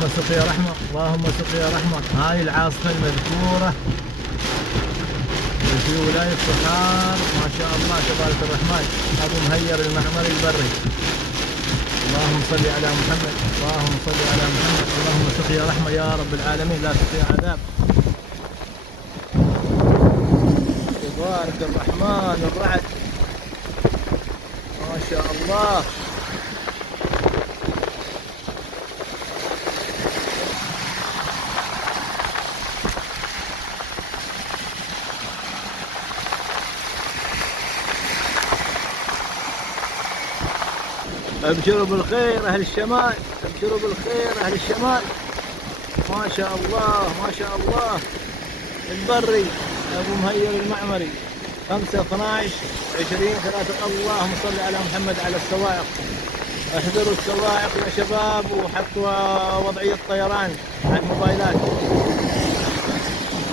اللهم سقيا رحمة، اللهم سقيا رحمة. هاي العاصفة المذكورة في ولاية صحار، ما شاء الله تبارك الرحمن، أبو مهير المعمري البري. اللهم صل على محمد، اللهم صل على محمد. اللهم سقيا رحمة يا رب العالمين، لا سقيا عذاب. تبارك الرحمن الرعد، ما شاء الله. ابشروا بالخير اهل الشمال، ابشروا بالخير اهل الشمال. ما شاء الله ما شاء الله. البري ابو مهير المعمري 5/12/2023. اللهم صل على محمد. على السوائق، احذروا السوائق يا شباب، وحطوا وضعية طيران على الموبايلات.